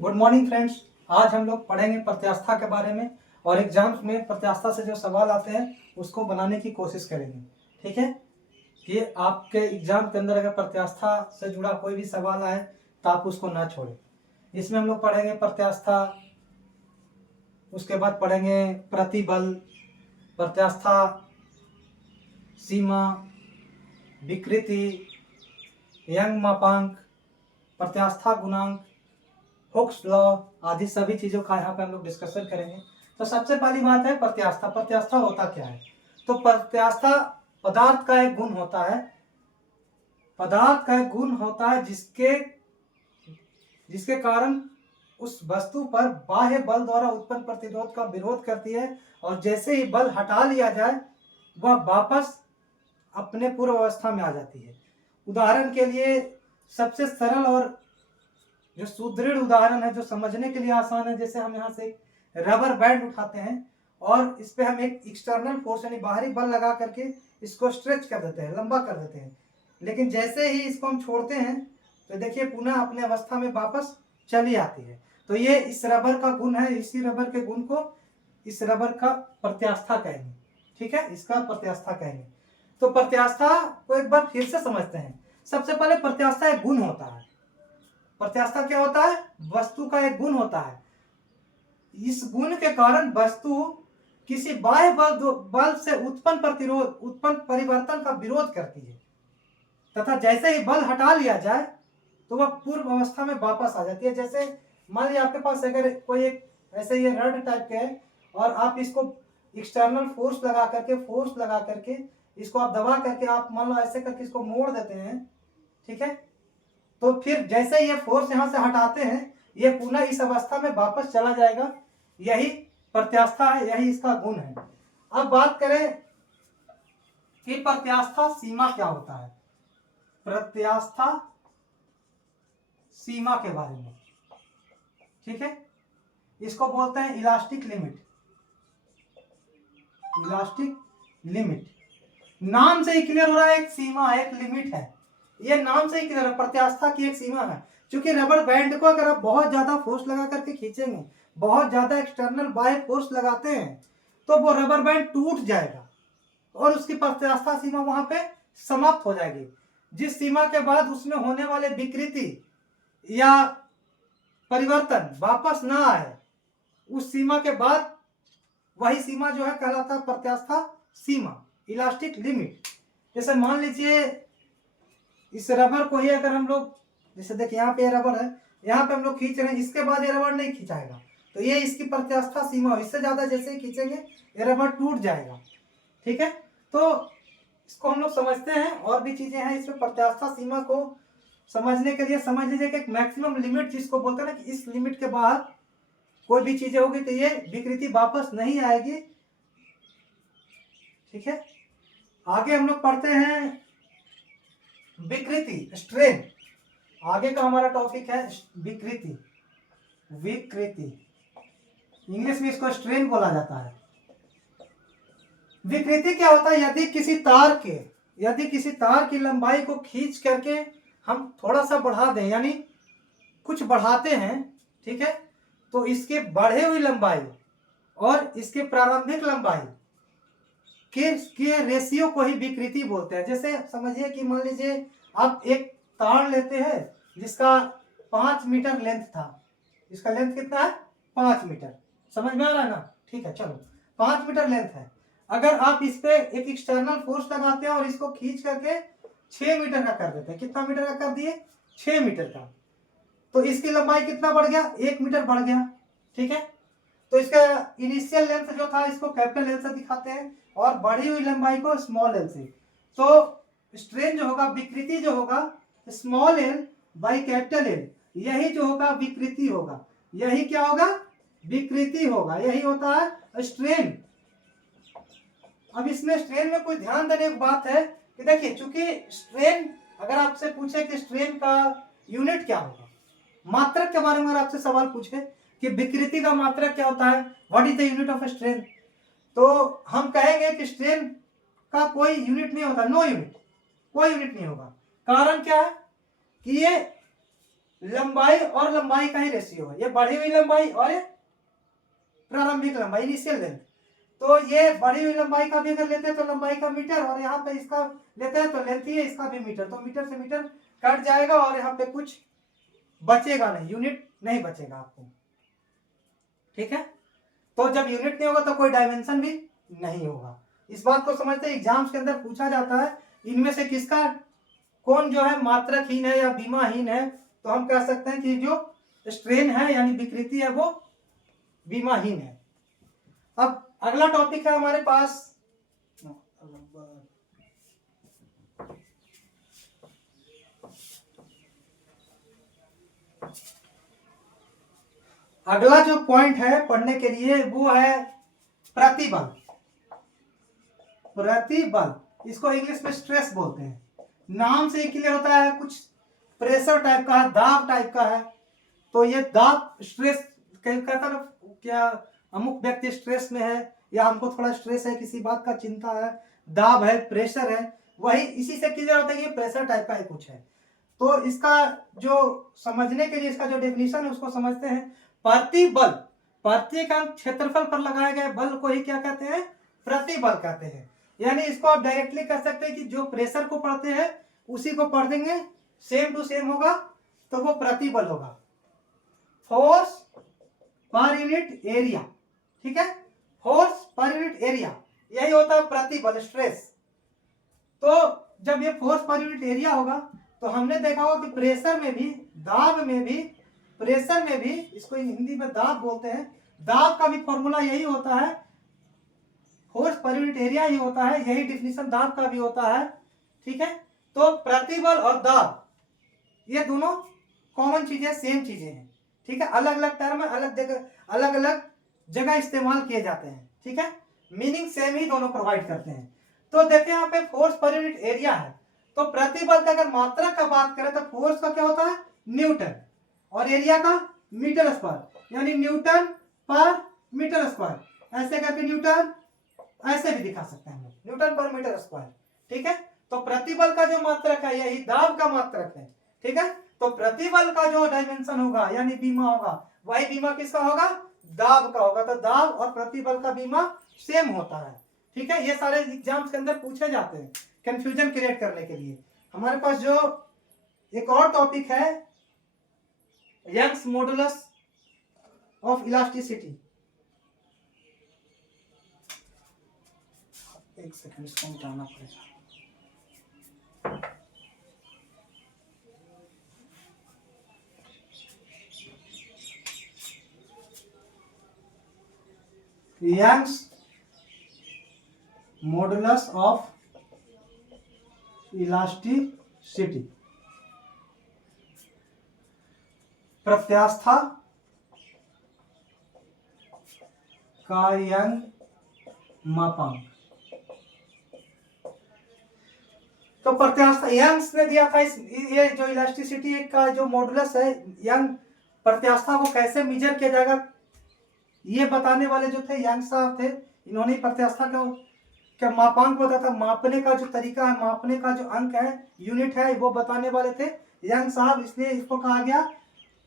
Good morning friends. आज हम लोग पढ़ेंगे प्रत्यास्था के बारे में और एग्जाम्स में प्रत्यास्था से जो सवाल आते हैं उसको बनाने की कोशिश करेंगे। ठीक है, कि आपके एग्जाम के अंदर अगर प्रत्यास्था से जुड़ा कोई भी सवाल आए तो आप उसको ना छोड़ें। इसमें हम लोग पढ़ेंगे प्रत्यास्था, उसके बाद पढ़ेंगे प्रतिबल, प्रत्यास्था, सीमा, विकृति, यंग मापांक, प्रत्यास्था गुणांक, हुक्स लॉ आदि सभी चीजों का यहाँ पे हम लोग डिस्कशन करेंगे। तो सबसे पहली बात है प्रत्यास्था। प्रत्यास्था होता क्या है? तो प्रत्यास्था पदार्थ का एक गुण होता है, पदार्थ का एक गुण होता है जिसके कारण उस वस्तु पर बाह्य बल द्वारा उत्पन्न प्रतिरोध का विरोध करती है और जैसे ही बल हटा लिया जाए वह वापस अपने पूर्व अवस्था में आ जाती है। उदाहरण के लिए सबसे सरल और जो सुदृढ़ उदाहरण है, जो समझने के लिए आसान है, जैसे हम यहाँ से रबर बैंड उठाते हैं और इस पे हम एक एक्सटर्नल फोर्स यानी बाहरी बल लगा करके इसको स्ट्रेच कर देते हैं, लंबा कर देते हैं। लेकिन जैसे ही इसको हम छोड़ते हैं तो देखिए पुनः अपने अवस्था में वापस चली आती है। तो ये इस रबर का गुण है, इसी रबर के गुण को इस रबर का प्रत्यास्था कहेंगे। ठीक है, इसका प्रत्यास्था कहेंगे। तो प्रत्यास्था को एक बार फिर से समझते हैं। सबसे पहले प्रत्यास्था एक गुण होता है। प्रत्यास्था क्या होता है? वस्तु का एक गुण होता है। इस गुण के कारण वस्तु किसी बाह्य बल से उत्पन्न परिवर्तन का विरोध करती है तथा जैसे ही बल हटा लिया जाए तो वह पूर्व अवस्था में वापस आ जाती है। जैसे मान लीजिए आपके पास अगर कोई एक ऐसे ये रड टाइप के है और आप इसको एक्सटर्नल फोर्स लगा करके इसको आप दबा करके आप मान लो ऐसे करके इसको मोड़ देते हैं। ठीक है, तो फिर जैसे ये फोर्स यहां से हटाते हैं ये पुनः इस अवस्था में वापस चला जाएगा। यही प्रत्यास्था है, यही इसका गुण है। अब बात करें कि प्रत्यास्था सीमा क्या होता है। प्रत्यास्था सीमा के बारे में, ठीक है, इसको बोलते हैं इलास्टिक लिमिट। इलास्टिक लिमिट नाम से ही क्लियर हो रहा है, एक सीमा है, एक लिमिट है। ये नाम से ही क्लियर है, प्रत्यास्था की एक सीमा है। क्योंकि रबर बैंड को अगर आप बहुत ज्यादा फोर्स लगा करके खींचेंगे, बहुत ज्यादा एक्सटर्नल बाह्य फोर्स लगाते हैं तो वो रबर बैंड टूट जाएगा और उसकी प्रत्यास्था सीमा वहां पे समाप्त हो जाएगी। जिस सीमा के बाद उसमें होने वाले विकृति या परिवर्तन वापस ना आए, उस सीमा के बाद वही सीमा जो है कहलाता है प्रत्यास्था सीमा, इलास्टिक लिमिट। जैसे मान लीजिए इस रबर को ही अगर हम लोग, जैसे देखिए यहाँ पे रबर है, यहाँ पे हम लोग खींच रहे हैं, इसके बाद ये रबर नहीं खींचाएगा तो ये इसकी प्रत्यास्था सीमा, इससे ज्यादा जैसे ही खींचेंगे ये रबर टूट जाएगा। ठीक है, तो इसको हम लोग समझते हैं। और भी चीजें हैं इसमें। प्रत्यास्था सीमा को समझने के लिए समझ लीजिए कि एक मैक्सिमम लिमिट जिसको बोलते हैं ना, कि इस लिमिट के बाहर कोई भी चीजें होगी तो ये विकृति वापस नहीं आएगी। ठीक है, आगे हम लोग पढ़ते हैं विकृति, स्ट्रेन। आगे का हमारा टॉपिक है विकृति। विकृति इंग्लिश में इसको स्ट्रेन बोला जाता है। विकृति क्या होता है? यदि किसी तार की लंबाई को खींच करके हम थोड़ा सा बढ़ा दें, यानी कुछ बढ़ाते हैं, ठीक है, तो इसके बढ़े हुई लंबाई और इसके प्रारंभिक लंबाई के रेशियो को ही विकृति बोलते हैं। जैसे समझिए कि मान लीजिए आप एक तार लेते हैं जिसका 5 मीटर लेंथ था, इसका लेंथ कितना है? 5 मीटर। समझ में आ रहा है ना? ठीक है, चलो 5 मीटर लेंथ है। अगर आप इस पे एक एक्सटर्नल फोर्स लगाते हैं और इसको खींच करके 6 मीटर का कर देते हैं, कितना मीटर का कर दिए? 6 मीटर का, तो इसकी लंबाई कितना बढ़ गया? 1 मीटर बढ़ गया। ठीक है, तो इसका इनिशियल लेंथ जो था इसको कैपिटल एल से दिखाते हैं और बढ़ी हुई लंबाई को स्मॉल एल से। तो स्ट्रेन जो होगा, विकृति जो होगा, small L by capital L, यही जो होगा विकृति होगा। यही क्या होगा? विकृति होगा। यही होता है स्ट्रेन। अब इसमें स्ट्रेन में कोई ध्यान देने की बात है कि देखिए, चूंकि स्ट्रेन, अगर आपसे पूछे कि स्ट्रेन का यूनिट क्या होगा, मात्रक के बारे में अगर आपसे सवाल पूछे कि विकृति का मात्रक क्या होता है, what is the unit of strain, तो हम कहेंगे कि स्ट्रेन का कोई यूनिट नहीं होता, नो यूनिट, कोई यूनिट नहीं होगा। कारण क्या है कि ये लंबाई और लंबाई का ही रेशियो है, ये बढ़ी हुई लंबाई और ये प्रारंभिक लंबाई इनिशियल लेंथ। तो ये बढ़ी हुई लंबाई का भी अगर लेते हैं तो लंबाई का मीटर, और यहाँ पे इसका लेते हैं तो लेंथ ही है, इसका भी मीटर, तो मीटर से मीटर कट जाएगा और यहाँ पे कुछ बचेगा नहीं, यूनिट नहीं बचेगा आपको। ठीक है, तो जब यूनिट नहीं होगा तो कोई डायमेंशन भी नहीं होगा। इस बात को समझते हैं, एग्जाम्स के अंदर पूछा जाता है इनमें से किसका कौन जो है मात्रकहीन है या बीमाहीन है, तो हम कह सकते हैं कि जो स्ट्रेन है यानी विकृति है वो बीमाहीन है। अब अगला टॉपिक है हमारे पास अगला जो पॉइंट है पढ़ने के लिए वो है प्रतिबल। प्रतिबल, इसको इंग्लिश में स्ट्रेस बोलते हैं। नाम से ही क्लियर होता है, कुछ प्रेशर टाइप का है, दाब टाइप का है। तो ये दाब स्ट्रेस कहता ना, क्या अमुक व्यक्ति स्ट्रेस में है या हमको थोड़ा स्ट्रेस है, किसी बात का चिंता है, दाब है, प्रेशर है, वही इसी से क्लियर होता है कि प्रेशर टाइप का ही कुछ है। तो इसका जो समझने के लिए इसका जो डेफिनेशन है उसको समझते हैं। प्रतिबल, प्रत्येक क्षेत्रफल पर लगाए गए बल को ही क्या कहते हैं, प्रतिबल कहते हैं। यानी इसको आप डायरेक्टली कह सकते हैं कि जो प्रेशर को पढ़ते हैं उसी को पढ़ देंगे, सेम टू सेम होगा तो वो प्रतिबल होगा। फोर्स पर यूनिट एरिया, ठीक है, फोर्स पर यूनिट एरिया, यही होता है प्रतिबल, स्ट्रेस। तो जब ये फोर्स पर यूनिट एरिया होगा तो हमने देखा होगा कि प्रेशर में भी, दाब में भी, प्रेशर में भी, इसको हिंदी में दाब बोलते हैं, दाब का भी फॉर्मूला यही होता है, फोर्स पर यूनिट एरिया ही होता है, यही डिफिनीशन दाब का भी होता है। ठीक है, तो प्रतिबल और दाब ये दोनों कॉमन चीजें, सेम चीजें हैं। ठीक है, अलग अलग टर्म में अलग अलग जगह इस्तेमाल किए जाते हैं। ठीक है, मीनिंग सेम ही दोनों प्रोवाइड करते हैं। तो देखते हैं यहाँ पे फोर्स पर यूनिट एरिया है, तो प्रतिबल का अगर मात्रा का बात करें तो फोर्स का क्या होता है, न्यूटन, और एरिया का मीटर स्क्वायर, यानी न्यूटन पर मीटर स्क्वायर, ऐसे करके न्यूटन, ऐसे भी दिखा सकते हैं हम लोग, न्यूटन पर मीटर स्क्वायर। ठीक है, तो प्रतिबल का जो मात्रक है यही दाब का मात्रक है। ठीक है, तो प्रतिबल का जो डायमेंशन होगा यानी बीमा होगा, वही बीमा किसका होगा, दाब का होगा। तो दाब और प्रतिबल का बीमा सेम होता है। ठीक है, ये सारे एग्जाम्स के अंदर पूछे जाते हैं कंफ्यूजन क्रिएट करने के लिए। हमारे पास जो एक और टॉपिक है यंग्स मॉडुलस ऑफ इलास्टिसिटी। एक सेकंड, इसको मिटाना पड़ेगा। यंग्स मॉडुलस ऑफ इलास्टिसिटी, प्रत्यास्था का यंग मापांक। तो प्रत्यास्था यंग्स ने दिया था ये जो इलास्टिसिटी का जो मॉडुलस है, यंग प्रत्यास्था को कैसे मेजर किया जाएगा, ये बताने वाले जो थे यंग साहब थे, इन्होंने प्रत्यास्था का क्या मापांक होता था, मापने का जो तरीका है, मापने का जो अंक है, यूनिट है, वो बताने वाले थे यंग साहब, इसलिए इसको कहा गया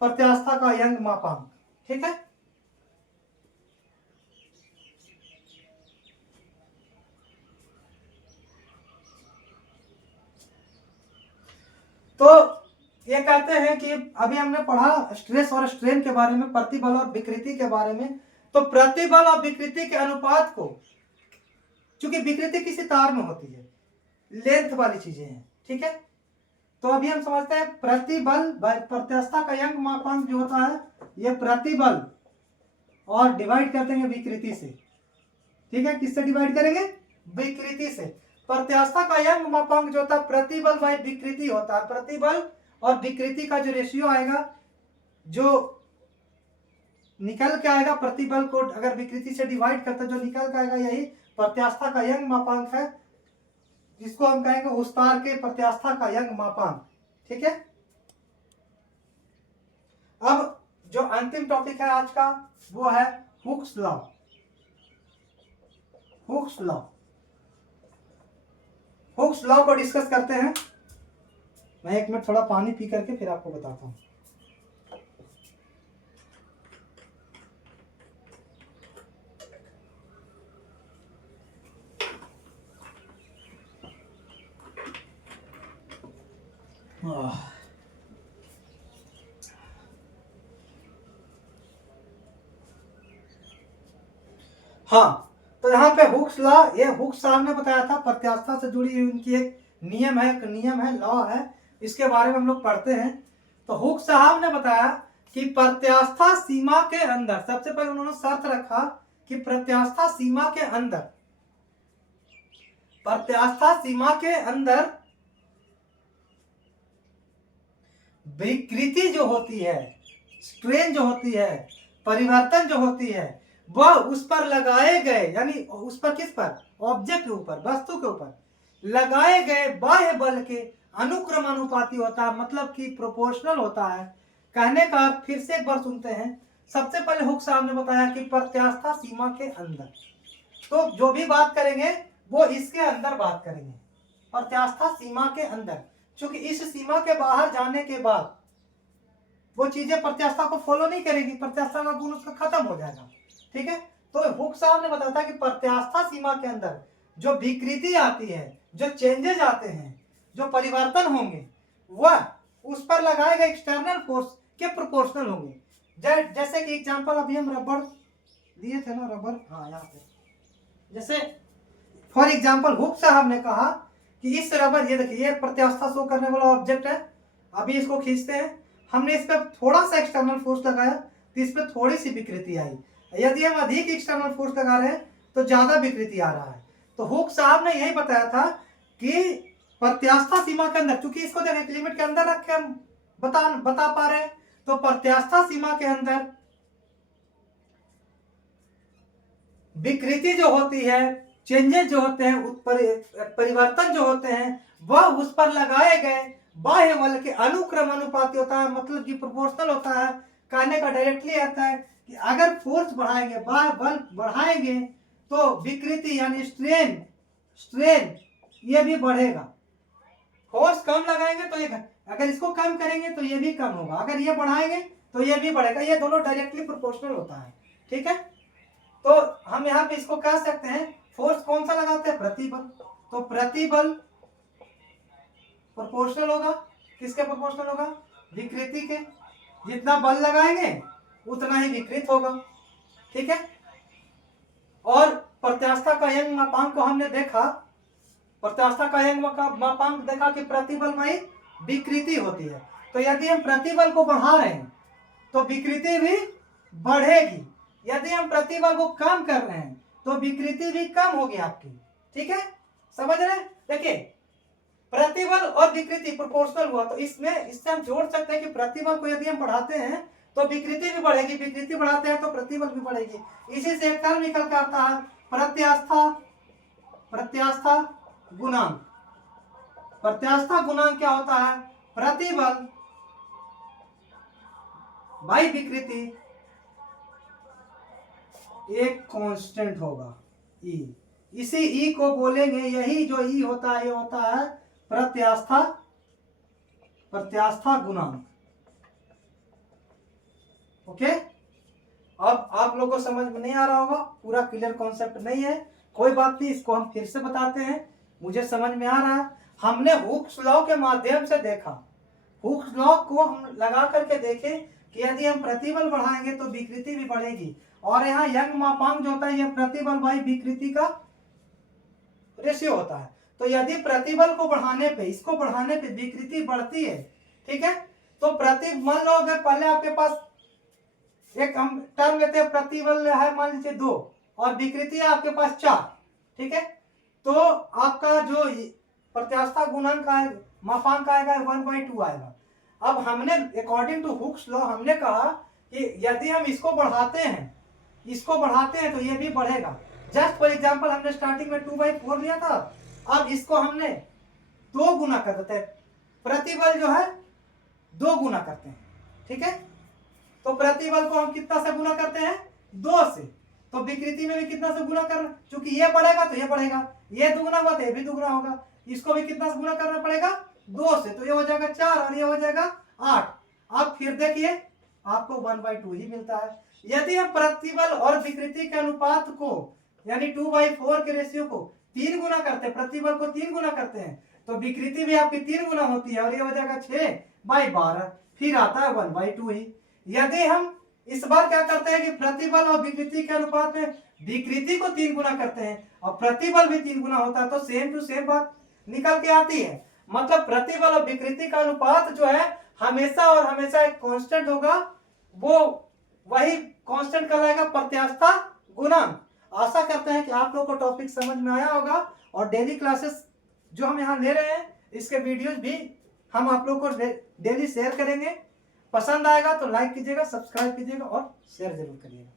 प्रत्यास्था का यंग मापांक। ठीक है, तो ये कहते हैं कि अभी हमने पढ़ा स्ट्रेस और स्ट्रेन के बारे में, प्रतिबल और विकृति के बारे में। तो प्रतिबल और विकृति के अनुपात को, चूंकि विकृति किसी तार में होती है, लेंथ वाली चीजें हैं। ठीक है, तो अभी हम समझते हैं प्रतिबल प्रत्यास्था का यंग मापांक जो होता है, ये प्रतिबल और डिवाइड करते हैं विकृति से। ठीक है, किससे डिवाइड करेंगे, विकृति से। प्रत्यास्था का यंग मापांक जो होता है प्रतिबल बाई विकृति होता है। प्रतिबल और विकृति का जो रेशियो आएगा, जो निकल के आएगा, प्रतिबल को अगर विकृति से डिवाइड करते जो निकल के आएगा, यही प्रत्यास्था का यंग मापांक है, जिसको हम कहेंगे उस तार के प्रत्यास्था का यंग मापांक। ठीक है, अब जो अंतिम टॉपिक है आज का वो है Hooke's law. Hooke's law, Hooke's law को डिस्कस करते हैं। मैं एक मिनट थोड़ा पानी पी करके फिर आपको बताता हूं। आह। हाँ, तो यहाँ पे हुक्स लॉ, ये हुक्स साहब ने बताया था, प्रत्यास्थता से जुड़ी हुई उनकी एक नियम है, लॉ है, इसके बारे में हम लोग पढ़ते हैं। तो हुक्स साहब ने बताया कि प्रत्यास्थता सीमा के अंदर, सबसे पहले उन्होंने शर्त रखा कि प्रत्यास्थता सीमा के अंदर, प्रत्यास्थता सीमा के अंदर विकृति जो होती है, स्ट्रेन जो होती है, परिवर्तन जो होती है, वह उस पर लगाए गए, यानी उस पर, किस पर, ऑब्जेक्ट के ऊपर, वस्तु के ऊपर लगाए गए बाह्य बल के अनुक्रमानुपाती होता है, मतलब कि प्रोपोर्शनल होता है। कहने का फिर से एक बार सुनते हैं। सबसे पहले हुक साहब ने बताया कि प्रत्यास्थता सीमा के अंदर, तो जो भी बात करेंगे वो इसके अंदर बात करेंगे, प्रत्यास्थता सीमा के अंदर, क्योंकि इस सीमा के बाहर जाने के बाद वो चीजें प्रत्यास्थता को फॉलो नहीं करेगी, प्रत्यास्थता का गुण उसका खत्म हो जाएगा। ठीक है, तो हुक साहब ने बताया था कि प्रत्यास्थता सीमा के अंदर जो विकृति आती है, जो चेंजेज आते हैं, जो परिवर्तन होंगे, वह उस पर लगाए गए एक्सटर्नल फोर्स के प्रोपोर्शनल होंगे। जैसे कि एग्जांपल अभी हम रबड़ दिए थे ना, रबड़, हाँ यहाँ पे, जैसे फॉर एग्जांपल हुक साहब ने कहा कि इस रबड़, ये देखिए ये प्रत्यास्थता शो करने वाला ऑब्जेक्ट है, अभी इसको खींचते हैं, हमने इस पर थोड़ा सा एक्सटर्नल फोर्स लगाया तो इस पर थोड़ी सी विकृति आई, यदि हम अधिक एक्सटर्नल फोर्स लगा रहे हैं तो ज्यादा विकृति आ रहा है। तो हुक साहब ने यही बताया था कि प्रत्यास्थता सीमा के अंदर, चूंकि इसको देखिए एक लिमिट के अंदर रख के हम बता पा रहे हैं, तो प्रत्यास्थता सीमा के अंदर विकृति जो होती है, चेंजेस जो होते हैं, परिवर्तन जो होते हैं, वह उस पर लगाए गए बाह्य बल के अनुक्रम अनुपाती होता है, मतलब कि प्रोपोर्शनल होता है। कहने का डायरेक्टली आता है कि अगर फोर्स बढ़ाएंगे, बाह्य बल बढ़ाएंगे, तो विकृति यानी स्ट्रेन ये भी बढ़ेगा। फोर्स कम लगाएंगे तो ये, अगर इसको कम करेंगे तो ये भी कम होगा, अगर ये बढ़ाएंगे तो ये भी बढ़ेगा, ये दोनों डायरेक्टली प्रोपोर्शनल होता है। ठीक है, तो हम यहाँ पे इसको कह सकते हैं, फोर्स कौन सा लगाते हैं, प्रतिबल, तो प्रतिबल प्रोपोर्शनल होगा, किसके प्रोपोर्शनल होगा, विकृति के, जितना बल लगाएंगे उतना ही विकृत होगा। ठीक है, और प्रत्यास्थता का यंग मापांक को हमने देखा, प्रत्यास्थता का यंग मापांक देखा कि प्रतिबल में विकृति होती है, तो यदि हम प्रतिबल को बढ़ा रहे हैं तो विकृति भी बढ़ेगी, यदि हम प्रतिबल को कम कर रहे हैं तो विकृति भी कम होगी आपकी। ठीक है, समझ रहे हैं? देखिए प्रतिबल और विकृति प्रोपोर्शनल हुआ, तो इससे हम जोड़ सकते हैं कि प्रतिबल को यदि हम बढ़ाते हैं तो विकृति भी बढ़ेगी, विकृति बढ़ाते हैं तो प्रतिबल भी बढ़ेगी। इसी से एक टर्म निकल कर आता है प्रत्यास्थता गुणांक। प्रत्यास्थता गुणांक क्या होता है, प्रतिबल बाई विकृति एक कांस्टेंट होगा, ई, इसी ई को बोलेंगे, यही जो ई होता है ये होता है प्रत्यास्थता गुणांक। ओके, अब आप लोगों को समझ में नहीं आ रहा होगा, पूरा क्लियर कॉन्सेप्ट नहीं है, कोई बात नहीं, इसको हम फिर से बताते हैं, मुझे समझ में आ रहा है। हमने हुक्स लॉ के माध्यम से देखा, हुक्स लॉ को हम लगा करके देखे कि यदि हम प्रतिबल बढ़ाएंगे तो विकृति भी बढ़ेगी, और यहाँ यंग मापांक जो होता है ये प्रतिबल बाई विकृति का रेशियो होता है। तो यदि प्रतिबल को बढ़ाने पे, इसको बढ़ाने पे विकृति बढ़ती है, ठीक है, तो मान लो अगर पहले आपके पास एक हम टर्म लेते हैं, प्रतिबल है मान लीजिए 2 और विकृति है आपके पास 4, ठीक है, तो आपका जो प्रत्यास्थता गुणांक आएगा, मापांक आएगा 1/2 आएगा। अब हमने अकॉर्डिंग टू हुक्स लॉ हमने कहा कि यदि हम इसको बढ़ाते हैं तो ये भी बढ़ेगा। जस्ट फॉर एग्जांपल हमने स्टार्टिंग में 2/4 लिया था, अब इसको हमने 2 गुना कर देते हैं, प्रतिबल जो है 2 गुना करते हैं। ठीक है, तो प्रतिबल को हम कितना से गुना करते हैं, 2 से, तो विकृति में भी कितना से गुना करना, क्योंकि ये बढ़ेगा तो ये बढ़ेगा, ये दुगुना हुआ तो ये भी दुगुना होगा, इसको भी कितना से गुना करना पड़ेगा, 2 से, तो ये हो जाएगा 4 और ये हो जाएगा 8। अब फिर देखिए आपको 1/2 ही मिलता है। यदि हम प्रतिबल और विकृति के अनुपात को यानी 2/4 के रेशियो को 3 गुना करते हैं, प्रतिबल को 3 गुना करते हैं, तो विकृति भी आपकी 3 गुना होती है और ये हो जाएगा 6/12, फिर आता है 1/2 ही। यदि हम इस बार क्या करते हैं कि प्रतिबल और विकृति के अनुपात में विकृति को 3 गुना करते हैं और प्रतिबल भी 3 गुना होता है, तो सेम टू सेम बात निकल के आती है। मतलब प्रतिबल और विकृति का अनुपात जो है हमेशा और हमेशा एक कांस्टेंट होगा, वो वही कांस्टेंट कहलाएगा प्रत्यास्थता गुणांक। आशा करते हैं कि आप लोगों को टॉपिक समझ में आया होगा और डेली क्लासेस जो हम यहाँ ले रहे हैं इसके वीडियोज भी हम आप लोगों को डेली शेयर करेंगे। पसंद आएगा तो लाइक कीजिएगा, सब्सक्राइब कीजिएगा और शेयर जरूर करिएगा।